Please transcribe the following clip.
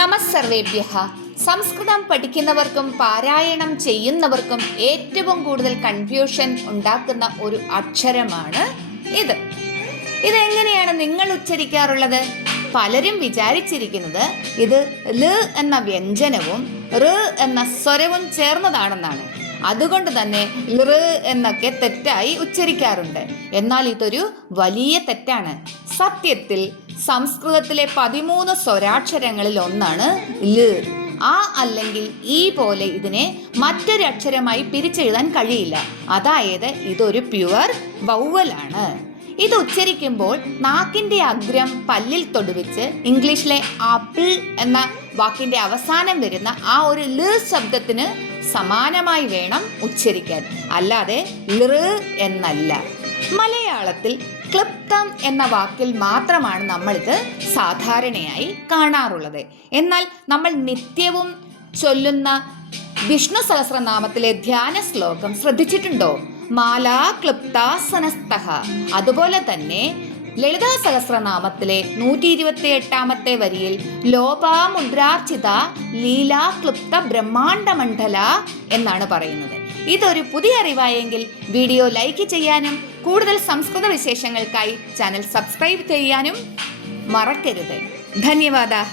നമസ്സർവേഭ്യഃ. സംസ്കൃതം പഠിക്കുന്നവർക്കും പാരായണം ചെയ്യുന്നവർക്കും ഏറ്റവും കൂടുതൽ കൺഫ്യൂഷൻ ഉണ്ടാക്കുന്ന ഒരു അക്ഷരമാണ് ഇത്. ഇതെങ്ങനെയാണ് നിങ്ങൾ ഉച്ചരിക്കാറുള്ളത്? പലരും വിചാരിച്ചിരിക്കുന്നത് ഇത് ല് എന്ന വ്യഞ്ജനവും റ് എന്ന സ്വരവും ചേർന്നതാണെന്നാണ്. അതുകൊണ്ട് തന്നെ ല് എന്നൊക്കെ തെറ്റായി ഉച്ചരിക്കാറുണ്ട്. എന്നാൽ ഇതൊരു വലിയ തെറ്റാണ്. സത്യത്തിൽ സംസ്കൃതത്തിലെ 13 സ്വരാക്ഷരങ്ങളിൽ ഒന്നാണ് ല്. ആ അല്ലെങ്കിൽ ഈ പോലെ ഇതിനെ മറ്റൊരു അക്ഷരമായി പിരിച്ചെഴുതാൻ കഴിയില്ല. അതായത് ഇതൊരു പ്യുവർ വൗവലാണ്. ഇത് ഉച്ചരിക്കുമ്പോൾ നാക്കിൻ്റെ അഗ്രം പല്ലിൽ തൊടുവിച്ച് ഇംഗ്ലീഷിലെ ആപ്പിൾ എന്ന വാക്കിൻ്റെ അവസാനം വരുന്ന ആ ഒരു ല് ശബ്ദത്തിന് സമാനമായി വേണം ഉച്ചരിക്കാൻ, അല്ലാതെ ലൃ എന്നല്ല. മലയാളത്തിൽ ക്ലിപ്തം എന്ന വാക്കിൽ മാത്രമാണ് നമ്മളിത് സാധാരണയായി കാണാറുള്ളത്. എന്നാൽ നമ്മൾ നിത്യവും ചൊല്ലുന്ന വിഷ്ണു സഹസ്രനാമത്തിലെ ധ്യാന ശ്ലോകം ശ്രദ്ധിച്ചിട്ടുണ്ടോ? മാലാ ക്ലിപ്താസനസ്തഃ. അതുപോലെ തന്നെ ലളിതാ സഹസ്രനാമത്തിലെ 128 വരിയിൽ ലോപാമുദ്രാർച്ചിത ലീലാ ക്ലിപ്ത ബ്രഹ്മാണ്ഡമണ്ഡല എന്നാണ് പറയുന്നത്. ഇതൊരു പുതിയ അറിവായെങ്കിൽ വീഡിയോ ലൈക്ക് ചെയ്യാനും കൂടുതൽ സംസ്കൃത വിശേഷങ്ങൾക്കായി ചാനൽ സബ്സ്ക്രൈബ് ചെയ്യാനും മറക്കരുത്. ധന്യവാദാഹ.